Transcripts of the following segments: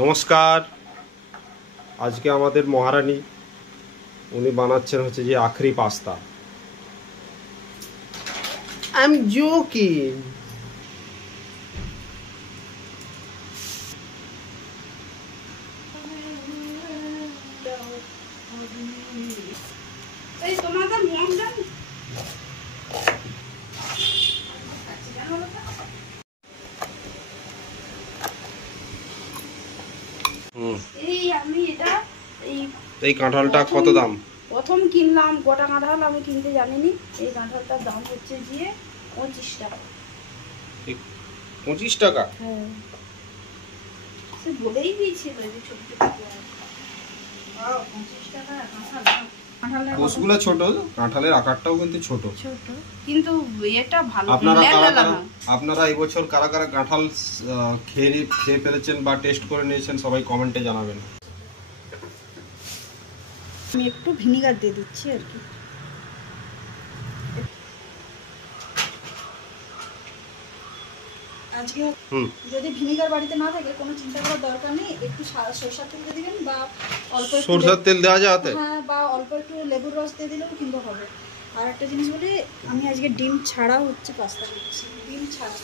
নমস্কার। আজকে আমাদের মহারানী উনি বানাচ্ছেন হচ্ছে যে আখরি পাস্তা। I am joking. এই তোমাদের মন জান এই কাঁঠালটা কত দাম? প্রথম কিনলাম গোটা কাঁঠাল, আমি কিনতে জানিনি। এই কাঁঠালটার দাম হচ্ছে গিয়ে 25 টাকা। 25 টাকা? হ্যাঁ, সে বলেই দিয়েছিল যে ছোট ছোট 25 টাকা কাঁঠাল। কোষগুলো ছোট, কাঁঠালের আকারটাও কিন্তু ছোট ছোট, কিন্তু এটা ভালো। আপনারা এই বছর কারা কারা কাঁঠাল খেয়ে ফেলেছেন বা টেস্ট করে নিয়েছেন সবাই কমেন্টে জানাবেন। আমি একটু ভিনিগার দিয়ে দিচ্ছি আর কি। আজকে যদি ভিনিগার বাড়িতে না থাকে কোনো চিন্তা করার দরকার নেই, একটু সরষের তেল দিয়ে দিবেন বা অল্প সরষের তেল দেওয়া যাবে, হ্যাঁ, বা অল্প একটু লেবুর রস দিয়ে দিলেও কিন্তু হবে। আর একটা জিনিস বলি, আমি আজকে ডিম ছাড়া হচ্ছে পাস্তা করছি, ডিম ছাড়া।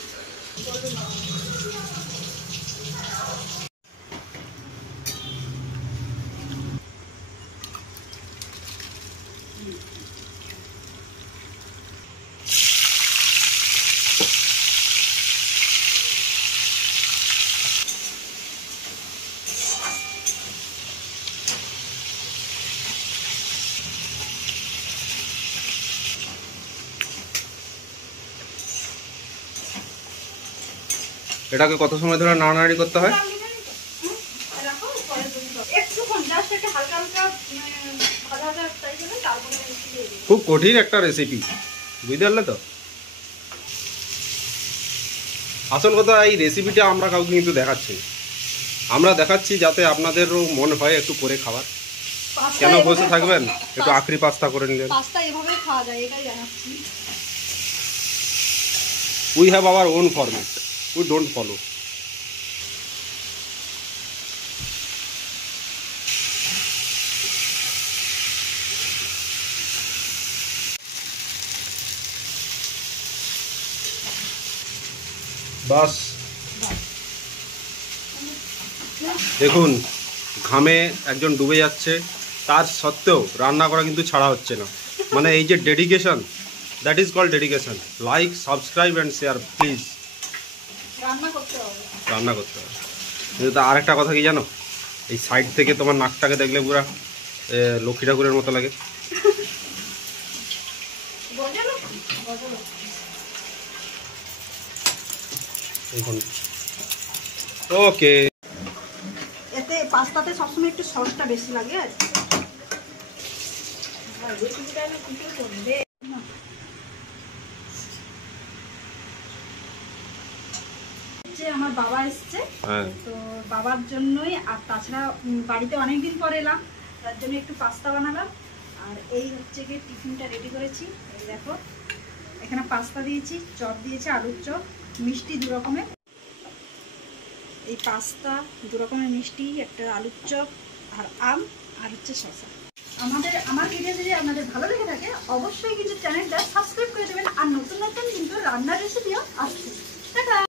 এটাকে কত সময় ধরে নাড়ানাড়ি করতে হয়? খুব কঠিন একটা রেসিপি, বুঝতে পারলে তো? আসল কথা, এই রেসিপিটা আমরা কাউকে কিন্তু দেখাচ্ছি, আমরা দেখাচ্ছি যাতে আপনাদেরও মন হয় একটু করে খাবার। কেন বসে থাকবেন, একটু আখরি পাস্তা করে নিলেন। পাস্তা এভাবে খাওয়া যায়, এটাই জানাচ্ছি। We have our own format, we don't follow. বাস দেখুন, ঘামে একজন ডুবে যাচ্ছে, তার সত্ত্বেও রান্না করা কিন্তু ছাড়া হচ্ছে না। মানে এই যে dedication, that is called dedication. Like, subscribe and share please. রান্না করতে হবে। কিন্তু আর একটা কথা কি জানো, এই সাইড থেকে তোমার নাকটাকে দেখলে পুরো লক্ষ্মী ঠাকুরের মতো লাগে। ওকে, এতে পাস্তাতে সবসময় একটু সসটা বেশি লাগে। আমার বাবা এসছে, তো বাবার জন্যই, আর তাছাড়া বাড়িতে অনেকদিন পর এলাম, তার জন্য একটু পাস্তা বানালাম। আর এই হচ্ছে গিয়ে টিফিনটা রেডি করেছি। এই দেখো, এখানে পাস্তা দিয়েছি, চপ দিয়েছি, আলুর চপ, মিষ্টি 2 রকমের। এই পাস্তা 2 রকমের মিষ্টি, একটা আলুর চপ, আর আম, আর হচ্ছে শসা। আমার ভিডিও যদি আপনাদের ভালো লেগে থাকে অবশ্যই কিন্তু চ্যানেলটা সাবস্ক্রাইব করে দেবেন। আর নতুন নতুন কিন্তু রান্নার রেসিপিও আসছে। টাটা।